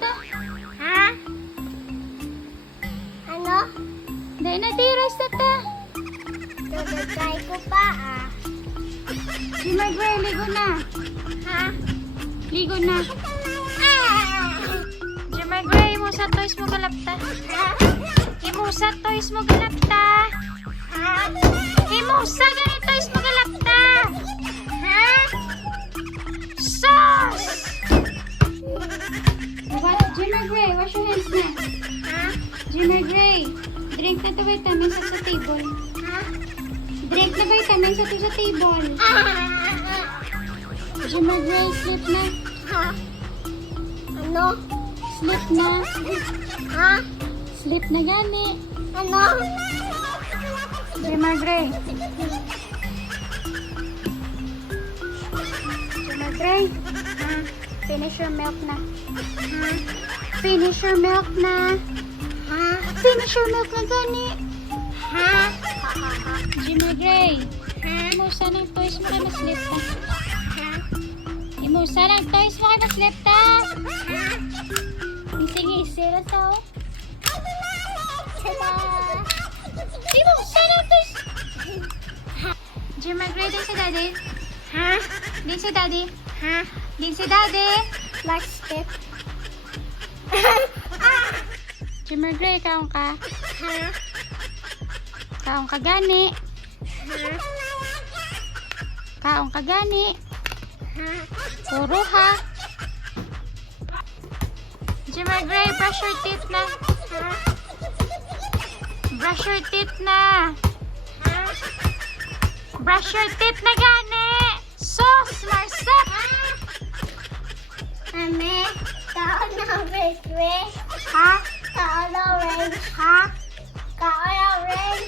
ta. Ha? Ano? Dahil na di, rest na ta. Nagagay ko pa Jimmy Gray, ligo na. Ha? Ligo na. Jimmy Gray, imo sa toys mo galapta. Ha? Imo sa toys mo galapta. Ha? Imo sa ganit toys mo galapta. Ha? Sus! Jimmy Gray, wash your hands na. Ha? Jimmy Gray, drink na to vitamins at sa table. Ha? Drink na vitamins at sa table. Jimmy Gray, sleep na. Ha? Ano? Sleep na. Ha? Sleep na gani. Ano? Jimmy Gray. Jimmy Gray. Finish your milk na. Ha? Finish your milk na. Ha? Finish your milk na gani. Ha? Jimmy Gray. Ha? Imusa ng toys mo kay ma-sleep ta. Ha? Imusa ng toys mo kay ma-sleep ta. Ha? Sige, isira to. Tada! Imusa ng toys. Jimmy Gray, din si daddy. Ha? Din si daddy. Ha? Din si daddy. Last step. Jimmy Gray, kaong ka. Ha? Kaong ka gani. Ha? Kaong ka gani. Ha? Puro ha. Jimmy Gray, brush your teeth na. Ha? Brush your teeth na. Ha? Brush your teeth na gani. Sus, Marcep. Mami, kaon ng orange. Ha? Kaon ng orange. Ha? Kaon ng orange.